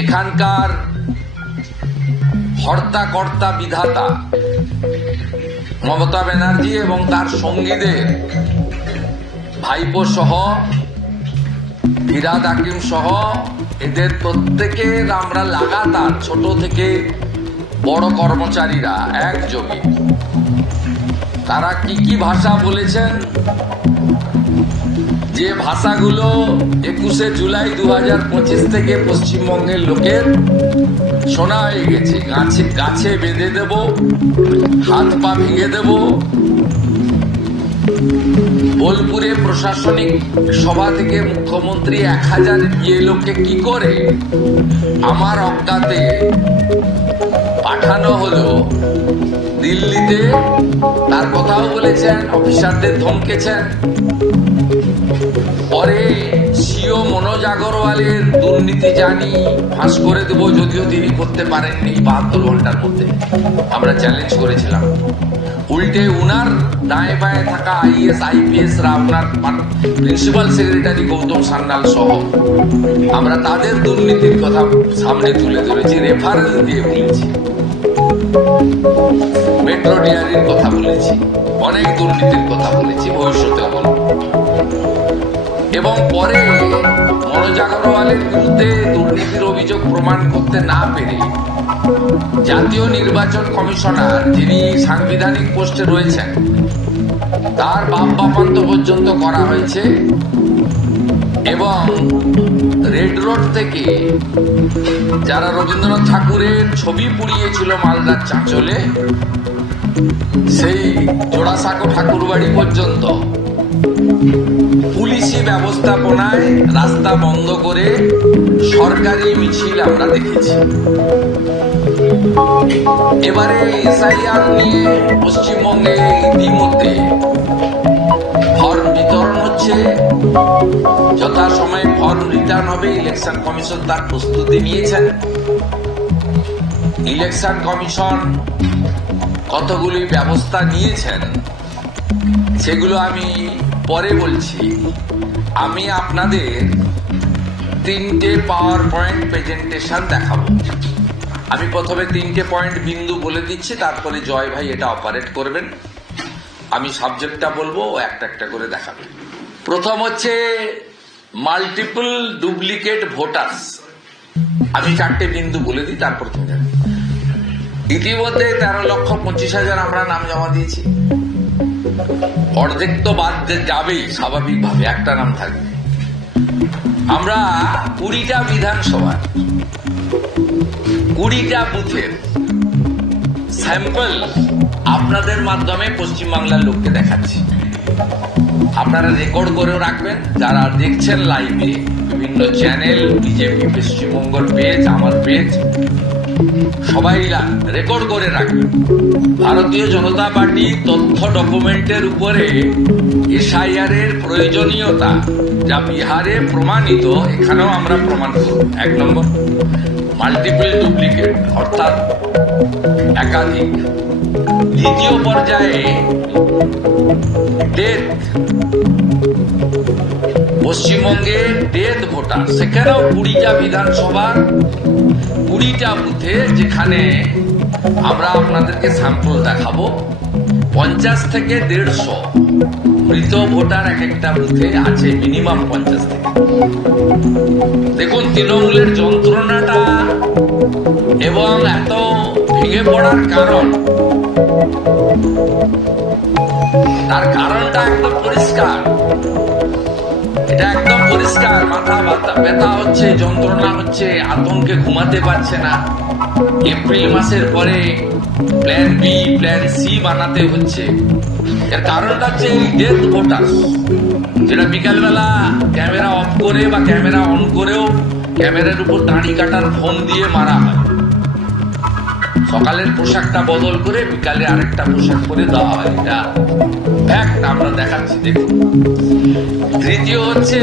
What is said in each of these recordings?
এখানকার হর্তা কর্তা বিধাতা মমতা ব্যানার্জি এবং তার সঙ্গীদের ভাইপো সহ ফিরাদ হাকিম সহ, এদের প্রত্যেকের আমরা লাগাতার ছোট থেকে বড় কর্মচারীরা একযোগে। তারা কি কি ভাষা বলেছেন? যে ভাষাগুলো একুশে জুলাই দু হাজার পঁচিশ থেকে পশ্চিমবঙ্গের লোকের শোনা হয়ে গেছে, গাছে গাছে বেঁধে দেব, হাত পা ভেঙে দেব। বোলপুরে প্রশাসনিক সভা থেকে মুখ্যমন্ত্রী এক হাজার বিয়ে লোককে কি করে আমার অজ্ঞাতে পাঠানো হলো দিল্লিতে? তার কথাও বলেছেন, অফিসারদের ধমকেছেন। পরে সিও মনোজ আগরওয়ালের দুর্নীতি জানি ফাঁস করে দেবো যদিও তিনি করতে পারেননি বাহাত্তর ঘণ্টার মধ্যে। আমরা চ্যালেঞ্জ করেছিলাম। উল্টে উনার দায় বায়ে থাকা আইএস আইপিএস রা উনার প্রিন্সিপাল সেক্রেটারি গৌতম সান্যাল সহ। আমরা তাদের দুর্নীতির কথা সামনে তুলে ধরেছি রেফারেন্স দিয়ে বলেছি। মেট্রো ডিয়ারির কথা বলেছি। অনেক দুর্নীতির কথা বলেছি ভবিষ্যতে বলব। এবং পরে মনোজ আগরওয়ালের বিরুদ্ধে দুর্নীতির অভিযোগ প্রমাণ করতে না পেরে জাতীয় নির্বাচন কমিশনার যিনি সাংবিধানিক পোস্টে রয়েছেন, তার বাপ বাপান্ত পর্যন্ত করা হয়েছে এবং রেড রোড থেকে যারা রবীন্দ্রনাথ ঠাকুরের ছবি পুড়িয়েছিল মালদার চাঁচলে, সেই জোড়াসাঁকো ঠাকুর বাড়ি পর্যন্ত পুলিশি ব্যবস্থাপনায় রাস্তা বন্ধ করে সরকারি মিছিল আমরা দেখেছি। এবারে এসআইআর নিয়ে পশ্চিমবঙ্গে ইতিমধ্যে ফর্ম বিতরণ হচ্ছে। যথাসময়ে ফর্ম রিটার্ন হবে, ইলেকশন কমিশন তার প্রস্তুতি নিয়েছেন। ইলেকশন কমিশন কতগুলি ব্যবস্থা নিয়েছেন সেগুলো আমি পরে বলছি। আমি আপনাদের তিনটে পাওয়ার পয়েন্ট প্রেজেন্টেশন দেখাবো। আমি প্রথমে তিনটে পয়েন্ট বিন্দু বলে দিচ্ছি, তারপরে জয় ভাই এটা অপারেট করবেন। আমি সাবজেক্টটা বলব, ও একটা একটা করে দেখাবে। প্রথম হচ্ছে মাল্টিপল ডুপ্লিকেট ভোটার্স আমি চারটে বিন্দু বলে দিই, তারপর তুমি ইতিমধ্যে তেরো লক্ষ পঁচিশ হাজার আমরা নাম জমা দিয়েছি। অর্ধেক তো বাদ যাবেই, স্বাভাবিকভাবে, একটা নাম থাকবে। আমরা কুড়িটা বিধানসভা কুড়িটা বুথের স্যাম্পল আপনাদের মাধ্যমে পশ্চিমবাংলার লোককে দেখাচ্ছি। আপনারা রেকর্ড করেও রাখবেন। যারা দেখছেন লাইভে বিভিন্ন চ্যানেল বিজেপি, পশ্চিমবঙ্গের পেজ আমার পেজ সবাই রেকর্ড করে রাখবেন ভারতীয় জনতা পার্টি তথ্য ডকুমেন্টের উপরে এসআইআর এর প্রয়োজনীয়তা যা বিহারে প্রমাণিত, এখানেও আমরা প্রমাণ করব। এক নম্বর মাল্টিপল ডুপ্লিকেট অর্থাৎ একাধিক। দ্বিতীয় পর্যায়ে ডেথ পশ্চিমবঙ্গে ডেথ ভোটার সেখানেও কুড়িটা বিধানসভার কুড়িটা বুথে যেখানে আমরা আপনাদেরকে স্যাম্পল দেখাবো, পঞ্চাশ থেকে দেড়শো মৃত ভোটার এক একটা বুথে আছে, মিনিমাম পঞ্চাশ থেকে। দেখুন, তৃণমূলের যন্ত্রণাটা এবং এত ভেঙে পড়ার কারণ, তার কারণটা একদম পরিষ্কার। এটা একদম পরিষ্কার, মাথা ব্যথা হচ্ছে, যন্ত্রণা হচ্ছে, আতঙ্কে ঘুমাতে পারছে না। এপ্রিল মাসের পরে প্ল্যান বি প্ল্যান সি বানাতে হচ্ছে। এর কারণটা হচ্ছে এই ডেথ ভোটার যেটা বিকালবেলা ক্যামেরা অফ করে বা ক্যামেরা অন করেও ক্যামেরার উপর দাঁড়ি কাটার ফোন দিয়ে মারা হয়। সকালের পোশাকটা বদল করে বিকালে আরেকটা পোশাক পরে দেওয়া হয়, এটা ফ্যাক্ট আমরা দেখাচ্ছি, দেখুন। তৃতীয় হচ্ছে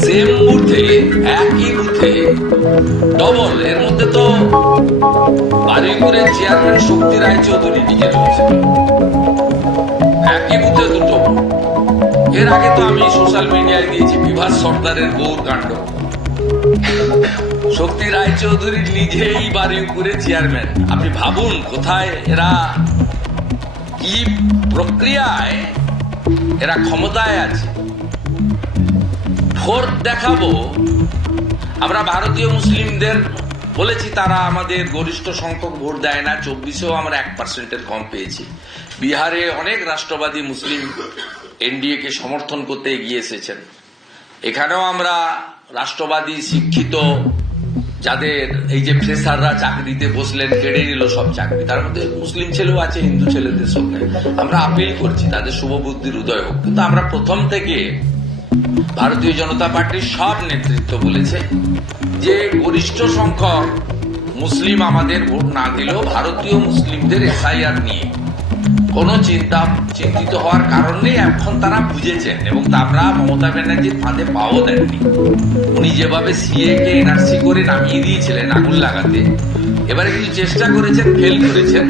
সেম বুথে একই বুথে ডবল এর মধ্যে তো বারুইপুরের চেয়ারম্যান শক্তি রায়চৌধুরী নিজে রয়েছে একই বুথে দুটো। এর আগে তো আমি সোশ্যাল মিডিয়ায় দিয়েছি, বিভাস সর্দারের গৌর কাণ্ড। শক্তি রায়চৌধুরী নিজেই বারুইপুরে চেয়ারম্যান আপনি ভাবুন কোথায় এরা, কি প্রক্রিয়ায় এরা ক্ষমতায় আছে। ফোর্থ দেখাবো। আমরা ভারতীয় মুসলিমদের বলেছি, তারা আমাদের গরিষ্ঠ সংখ্যক ভোট দেয় না, চব্বিশেও আমরা এক পার্সেন্টের কম পেয়েছি। বিহারে অনেক রাষ্ট্রবাদী মুসলিম এনডিএ কে সমর্থন করতে এগিয়ে এসেছেন। এখানেও আমরা রাষ্ট্রবাদী, শিক্ষিত যাদের এই যে ফ্রেশাররা চাকরিতে বসলেন, কেড়ে নিল সব চাকরি। তার মধ্যে মুসলিম ছেলেও আছে, হিন্দু ছেলেদের সঙ্গে। আমরা আপিল করছি, তাদের শুভবুদ্ধির উদয় হোক। কিন্তু আমরা প্রথম থেকে ভারতীয় জনতা পার্টির সব নেতৃত্ব বলেছে যে গরিষ্ঠ সংখ্যক মুসলিম আমাদের ভোট না দিলেও ভারতীয় মুসলিমদের এসআইআর নিয়ে কোনো চিন্তা চিন্তিত হওয়ার কারণে এখন তারা বুঝেছেন এবং তারা মমতা ব্যানার্জির ফাঁদে পাও দেননি। উনি যেভাবে সিএ কে এনআরসি করে নামিয়ে দিয়েছিলেন আগুন লাগাতে, এবারে কিছু চেষ্টা করেছেন ফেল করেছেন।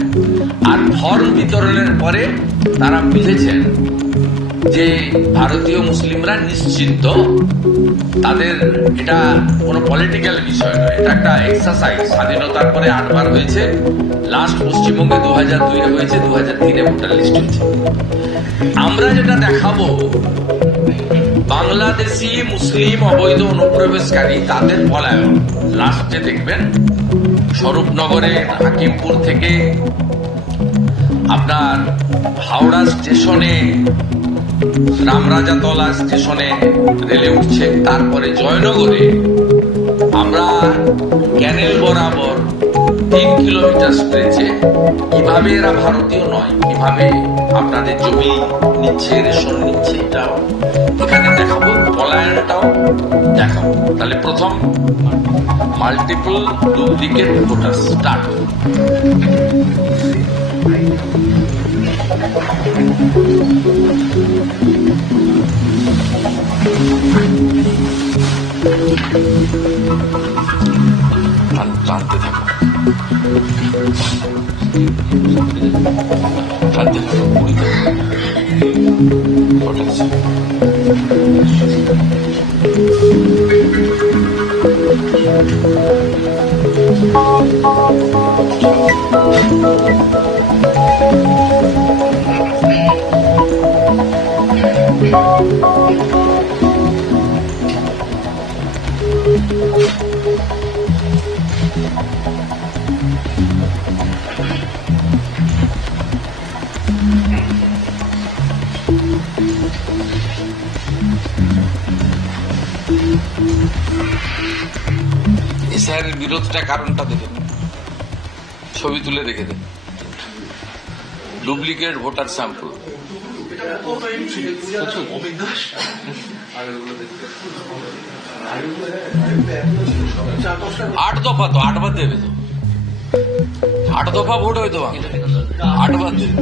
আর ফর্ম বিতরণের পরে তারা বুঝেছেন যে ভারতীয় মুসলিমরা নিশ্চিন্ত, তাদের এটা কোনো পলিটিক্যাল বিষয় নয়। এটা একটা এক্সারসাইজ স্বাধীনতার পরে আটবার হয়েছে। লাস্ট পশ্চিমবঙ্গে দু হাজার দুইয়ে হয়েছে দু হাজার তিনে ভোটার লিস্ট হয়েছে। আমরা যেটা দেখাবো, বাংলাদেশি মুসলিম অবৈধ অনুপ্রবেশকারী তাদের পলায়ন। লাস্টে দেখবেন, স্বরূপনগরে, হাকিমপুর থেকে আপনার হাওড়া স্টেশনে রামরাজাতলা স্টেশনে রেলে উঠছে। তারপরে জয়নগরে আমরা ক্যানেল বরাবর তিন কিলোমিটার স্ট্রেচে কীভাবে এরা ভারতীয় নয়, কীভাবে আপনাদের জমি নিচ্ছে, রেশন নিচ্ছে, এটাও এখানে দেখাবো, পলায়নটাও দেখাবো। তাহলে প্রথম মাল্টিপল ডুপ্লিকেট ভোটার স্টার্ট টানতে এসআইয়ের বিরোধটা কারণটা দেখে নিন। ছবি তুলে রেখে দেন। ডুপ্লিকেট ভোটার স্যাম্পল আট দফা তো আটবার দেবে তো। আট দফা ভোট হয়তো আট আটবার দেবে।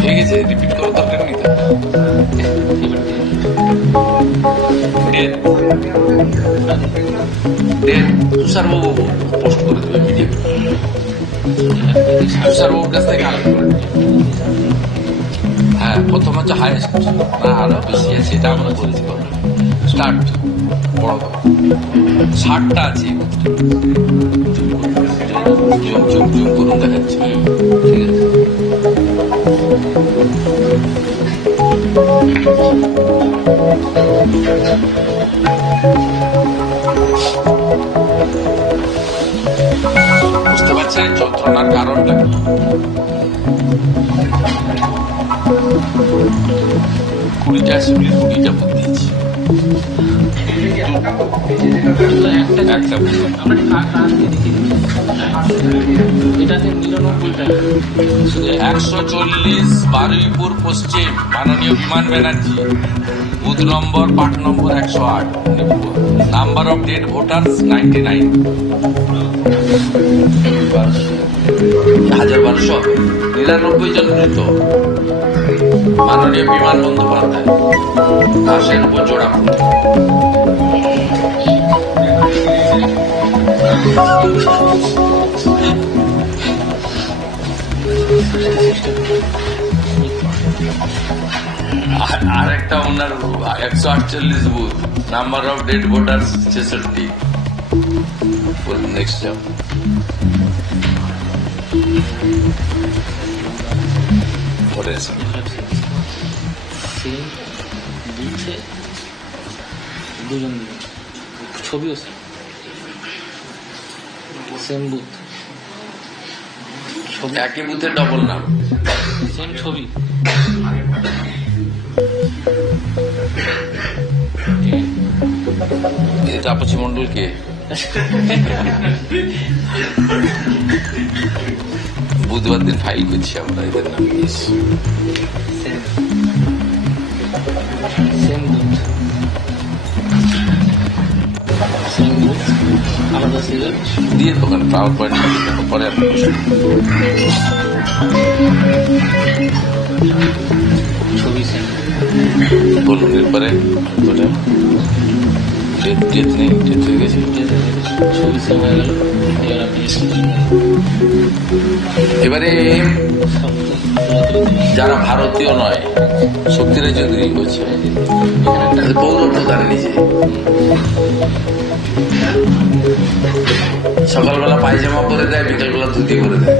হয়ে গেছে রিপিট করার দরকার নেই তো। ডেট ডেট তুষারবাবু পোস্ট করে দেবে মিডিয়া তুষারবাবুর কাছ থেকে কালেক্ট করে হ্যাঁ প্রথম হচ্ছে হাইয়েস্ট না আরও বেশি আছে এটা আমরা বলছি স্টার্ট বড় ষাটটা আছে জুম জুম জুম বুঝতে পারছেন? যন্ত্রণার কারণটা কুড়িটা অ্যাসেম্বলির কুড়িটা ভোট দিয়েছি। একশো চল্লিশ বারুইপুর পশ্চিম মাননীয় Biman Banerjee. Booth number, part number একশো আট number of dead voters ninety nine হাজার বারোশো। নিরানব্বই জন মৃত। মাননীয় বিমান বন্দ্যোপাধ্যায় ঘাসের উপর জোড়া আর একটা ওনার একশো আটচল্লিশ booth number of dead voters ছেষট্টি। নেক্সট পরে আছে দিচ্ছে দুজন ছবিও সেম বুথ ছবি একই বুথে ডবল নাম। সেম ছবি। তাপসী মন্ডল কে? বুধবার দিন ফাইল করছি আমরা এদের নাম দিয়ে দোকান পাওয়ার পয়েন্ট পরে আপনি বসুন। ছবি সেম বলুন, এরপরে এবার যারা ভারতীয় নয়, শক্তিরাজ চৌধুরী করছে পৌর প্রধান নিজে। সকালবেলা পায়জামা পরে দেয়, বিকালবেলা ধুতি করে দেয়।